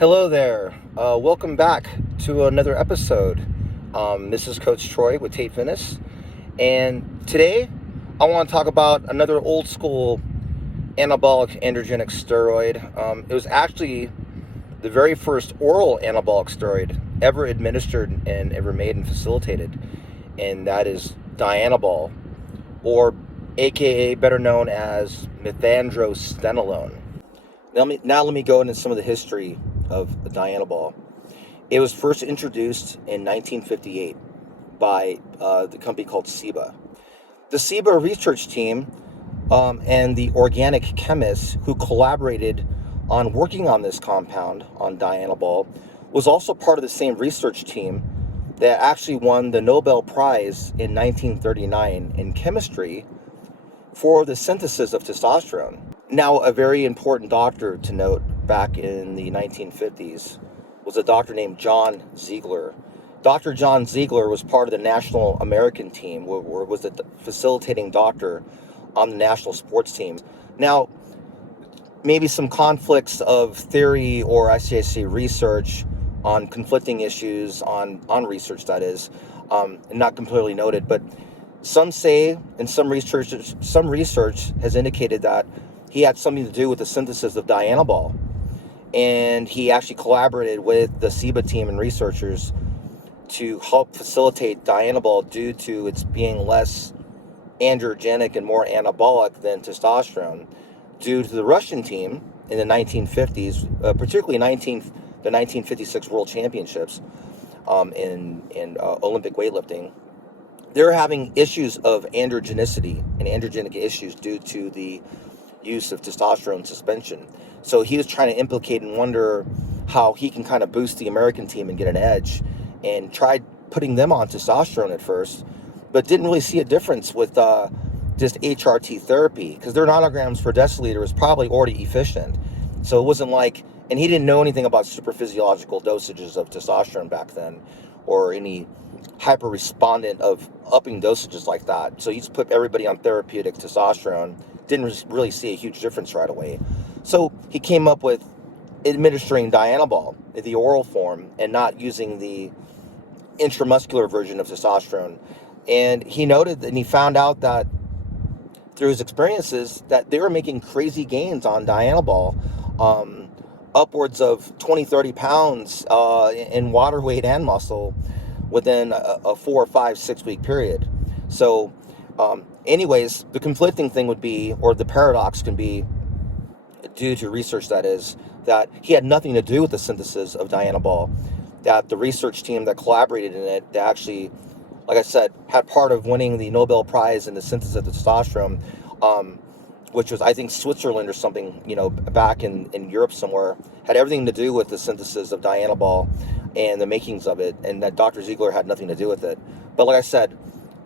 Hello there. Welcome back to another episode. This is Coach Troy with Tate Fitness, and today I want to talk about another old school anabolic androgenic steroid. It was actually the very first oral anabolic steroid ever administered and ever made and facilitated, and that is Dianabol, or AKA better known as Methandrostenalone. Now let me go into some of the history of Dianabol. It was first introduced in 1958 by the company called SIBA. The SIBA research team and the organic chemists who collaborated on working on this compound, on Dianabol, was also part of the same research team that actually won the Nobel Prize in 1939 in chemistry for the synthesis of testosterone. Now, a very important doctor to note back in the 1950s was a doctor named John Ziegler. Dr. John Ziegler was part of the National American team, was the facilitating doctor on the national sports team. Now, maybe some conflicts of theory, or I should say research, on conflicting issues on research, that is, not completely noted, but some say, and some research has indicated that he had something to do with the synthesis of Dianabol, and he actually collaborated with the SIBA team and researchers to help facilitate Dianabol due to its being less androgenic and more anabolic than testosterone, due to the Russian team in the 1950s, particularly the 1956 World Championships in Olympic weightlifting. They're having issues of androgenicity and androgenic issues due to the use of testosterone suspension. So he was trying to implicate and wonder how he can kind of boost the American team and get an edge, and tried putting them on testosterone at first, but didn't really see a difference with just HRT therapy, because their nanograms per deciliter was probably already efficient. So it wasn't like, and he didn't know anything about supraphysiological dosages of testosterone back then, or any hyper-respondent of upping dosages like that. So he just put everybody on therapeutic testosterone. Didn't really see a huge difference right away. So he came up with administering Dianabol in the oral form and not using the intramuscular version of testosterone. And he noted and he found out that through his experiences that they were making crazy gains on Dianabol, upwards of 20-30 pounds in water weight and muscle within a 4, 5, 6 week period. So anyways, the conflicting thing would be, or the paradox can be, due to research that is, that he had nothing to do with the synthesis of Dianabol, that the research team that collaborated in it, that actually, like I said, had part of winning the Nobel Prize in the synthesis of testosterone, which was, I think, Switzerland or something, back in Europe somewhere, had everything to do with the synthesis of Dianabol and the makings of it, and that Dr. Ziegler had nothing to do with it. But like I said,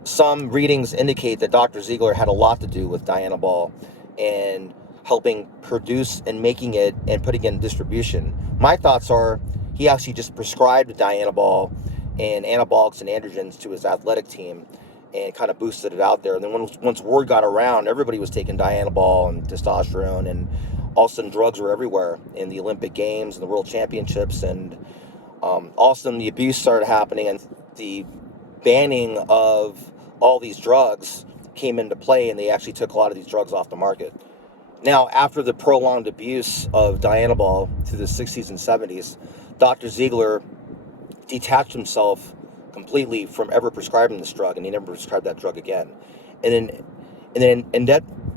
some readings indicate that Dr. Ziegler had a lot to do with Dianabol and helping produce and making it and putting it in distribution. My thoughts are he actually just prescribed Dianabol and anabolics and androgens to his athletic team and kind of boosted it out there. And then once word got around, everybody was taking Dianabol and testosterone, and all of a sudden drugs were everywhere in the Olympic Games and the World Championships, and all of a sudden the abuse started happening, and the banning of all these drugs came into play, and they actually took a lot of these drugs off the market. Now, after the prolonged abuse of Dianabol through the 60s and 70s, Dr. Ziegler detached himself completely from ever prescribing this drug, and he never prescribed that drug again. And then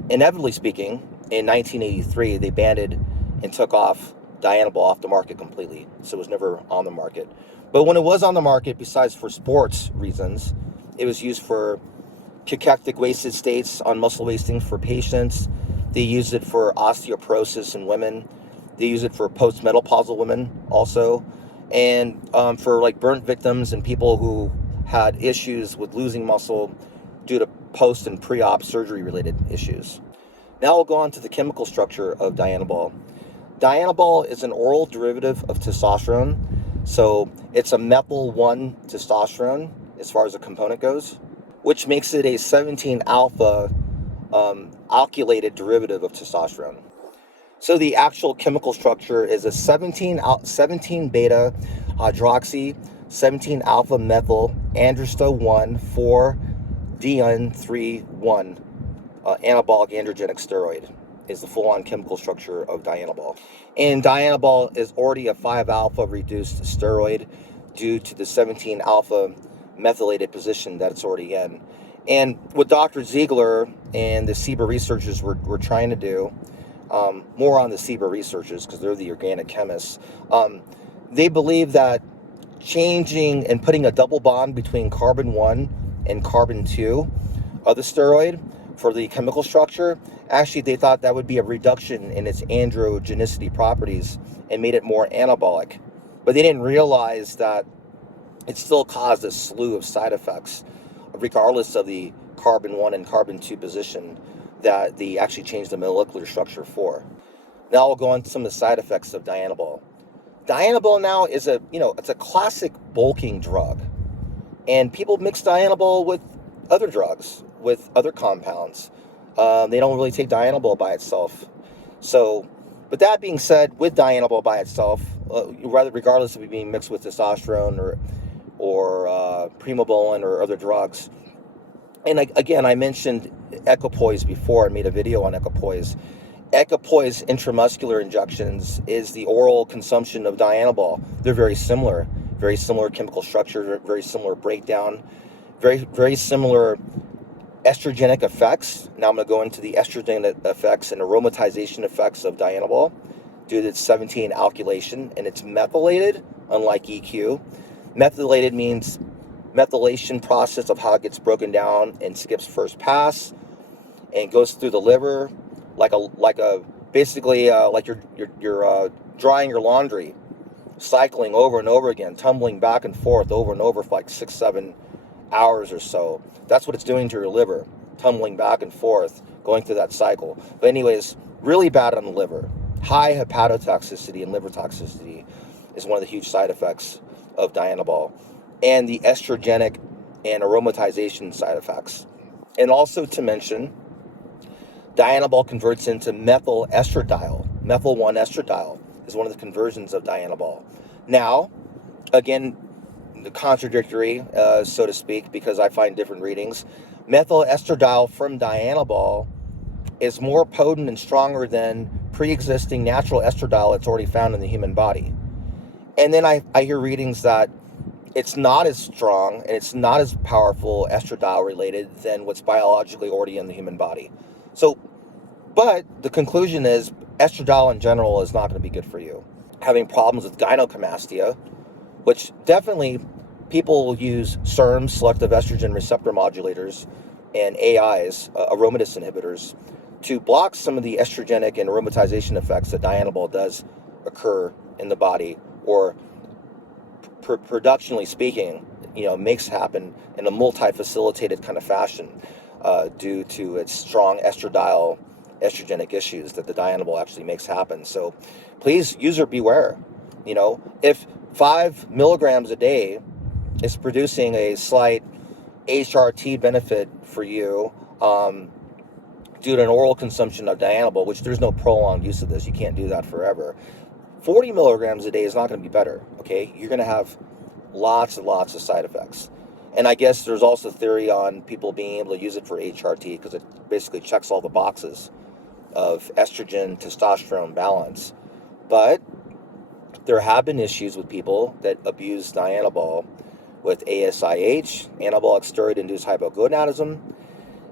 inevitably speaking, in 1983, they banned and took off Dianabol off the market completely, so it was never on the market. But when it was on the market, besides for sports reasons, it was used for cachectic wasted states on muscle wasting for patients. They used it for osteoporosis in women. They use it for postmenopausal women also, and for like burnt victims and people who had issues with losing muscle due to post and pre-op surgery related issues. Now we'll go on to the chemical structure of Dianabol. Dianabol is an oral derivative of testosterone, so it's a methyl 1 testosterone as far as the component goes, which makes it a 17 alpha alkylated derivative of testosterone. So the actual chemical structure is a 17 beta hydroxy 17 alpha methyl androsta 1 4 dian 3 1 anabolic androgenic steroid is the full-on chemical structure of Dianabol. And Dianabol is already a 5-alpha reduced steroid due to the 17 alpha methylated position that it's already in. And what Dr. Ziegler and the SIBA researchers were trying to do, more on the SIBA researchers because they're the organic chemists, they believe that changing and putting a double bond between carbon 1 and carbon 2 of the steroid for the chemical structure, actually they thought that would be a reduction in its androgenicity properties and made it more anabolic. But they didn't realize that it still caused a slew of side effects, regardless of the carbon 1 and carbon 2 position that they actually changed the molecular structure for. Now we'll go on to some of the side effects of Dianabol. Dianabol now is it's a classic bulking drug. And people mix Dianabol with other drugs, with other compounds. They don't really take Dianabol by itself. So, but that being said, with Dianabol by itself, regardless of it being mixed with testosterone or primobolan or other drugs, and again, I mentioned equipoise before. I made a video on equipoise. Equipoise intramuscular injections is the oral consumption of Dianabol. They're very similar chemical structure, very similar breakdown, very similar estrogenic effects. Now I'm going to go into the estrogenic effects and aromatization effects of Dianabol due to its 17 alkylation, and it's methylated, unlike EQ. Methylated means methylation process of how it gets broken down and skips first pass and goes through the liver like you're drying your laundry, cycling over and over again, tumbling back and forth over and over for like 6-7 hours or so. That's what it's doing to your liver, tumbling back and forth, going through that cycle. But anyways, really bad on the liver. High hepatotoxicity and liver toxicity is one of the huge side effects of Dianabol, and the estrogenic and aromatization side effects. And also to mention, Dianabol converts into methyl estradiol. Methyl 1 estradiol is one of the conversions of Dianabol. Now, again, contradictory, so to speak, because I find different readings. Methyl estradiol from Dianabol is more potent and stronger than pre-existing natural estradiol that's already found in the human body. And then I hear readings that it's not as strong and it's not as powerful estradiol related than what's biologically already in the human body. So, but the conclusion is estradiol in general is not going to be good for you. Having problems with gynecomastia, which definitely people use SERMs, selective estrogen receptor modulators, and AIs, aromatase inhibitors, to block some of the estrogenic and aromatization effects that Dianabol does occur in the body, or productionally speaking, makes happen in a multi-facilitated kind of fashion due to its strong estrogenic issues that the Dianabol actually makes happen. So please, user beware. If 5 milligrams a day is producing a slight HRT benefit for you due to an oral consumption of Dianabol, which there's no prolonged use of this, you can't do that forever. 40 milligrams a day is not going to be better, okay? You're going to have lots and lots of side effects. And I guess there's also theory on people being able to use it for HRT because it basically checks all the boxes of estrogen, testosterone balance. But there have been issues with people that abuse Dianabol with ASIH, anabolic steroid-induced hypogonadism.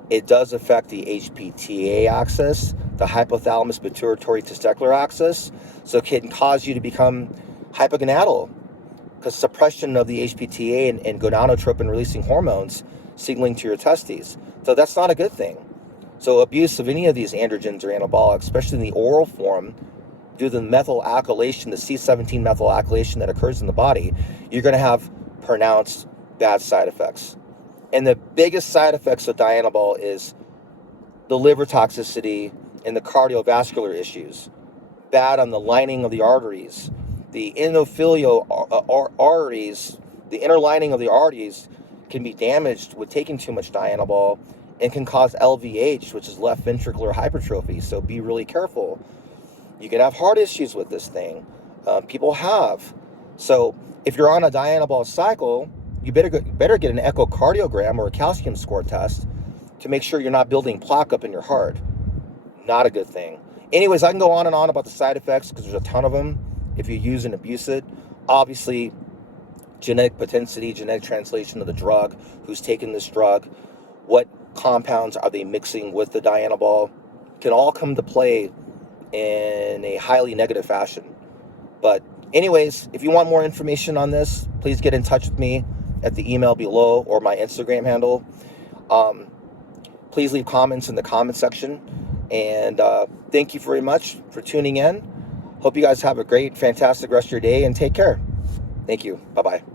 It does affect the HPTA axis, the hypothalamus pituitary testicular axis, so it can cause you to become hypogonadal because suppression of the HPTA and gonadotropin-releasing hormones signaling to your testes. So that's not a good thing. So abuse of any of these androgens or anabolics, especially in the oral form, due to the methyl alkylation, the C17 methyl alkylation that occurs in the body, you're going to have pronounced bad side effects. And the biggest side effects of Dianabol is the liver toxicity and the cardiovascular issues. Bad on the lining of the arteries. The endothelial arteries, the inner lining of the arteries can be damaged with taking too much Dianabol and can cause LVH, which is left ventricular hypertrophy. So be really careful. You can have heart issues with this thing. People have. So if you're on a Dianabol cycle, you better get an echocardiogram or a calcium score test to make sure you're not building plaque up in your heart. Not a good thing. Anyways, I can go on and on about the side effects because there's a ton of them if you use and abuse it. Obviously, genetic potency, genetic translation of the drug, who's taking this drug, what compounds are they mixing with the Dianabol, can all come to play in a highly negative fashion. But anyways, if you want more information on this, please get in touch with me at the email below or my Instagram handle. Please leave comments in the comment section. And thank you very much for tuning in. Hope you guys have a great, fantastic rest of your day, and take care. Thank you. Bye-bye.